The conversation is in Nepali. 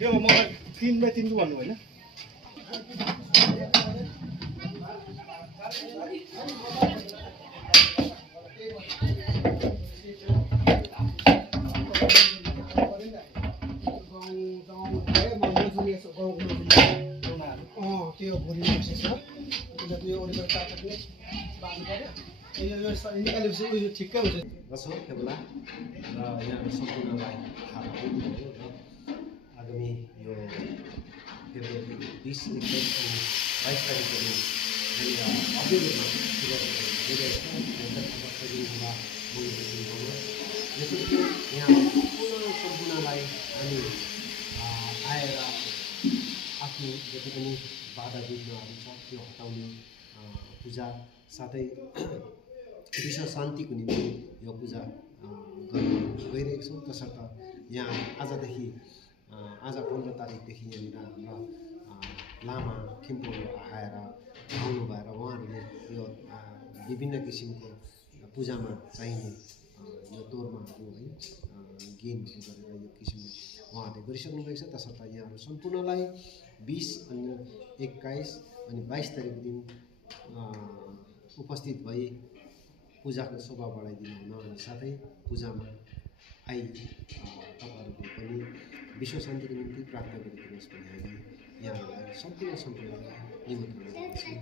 यो मलाई 3x3 को भन्नु होइन त्यो भुरी बसेछ त्यो ओरिजिनल काट्ने बाँध्नु पर्यो यो निकालेपछि उयो ठिक्कै हुन्छ बस्छौँ त्यो बेला र यहाँको सम्पूर्णलाई थाहा भयो र आगामी यो फेब्रुअरी 20, 21 अनि 22 तारिकहरू भव्य रूपमा यसरी यहाँ सम्पूर्णलाई हामी आएर आफ्नो जति पनि बाधा विघ्नहरू छ त्यो हटाउने पूजा साथै विश्व शान्तिको निम्ति यो पूजा गर्न गइरहेको छौँ। तसर्थ यहाँ आजदेखि आज 15 तारिकदेखि यहाँनिर हाम्रा लामा खिम्पुहरू आएर आउनु भएर उहाँहरूले यो विभिन्न किसिमको पूजामा चाहिने यो तोर्माहरू है गेमहरू गरेर यो किसिमले उहाँहरूले गरिसक्नु भएको छ। तसर्थ यहाँहरू सम्पूर्णलाई 20 अनि 21 अनि 22 तारिकको दिन उपस्थित भई पूजाको शोभा बढाइदिनु हुन अनि साथै पूजामा आई तपाईँहरूले पनि विश्व शान्तिको निम्ति प्रार्थना गरिदिनुहोस् भन्ने हामी यहाँहरूलाई सम्पूर्णलाई निमन्त्रण गर्दछौँ।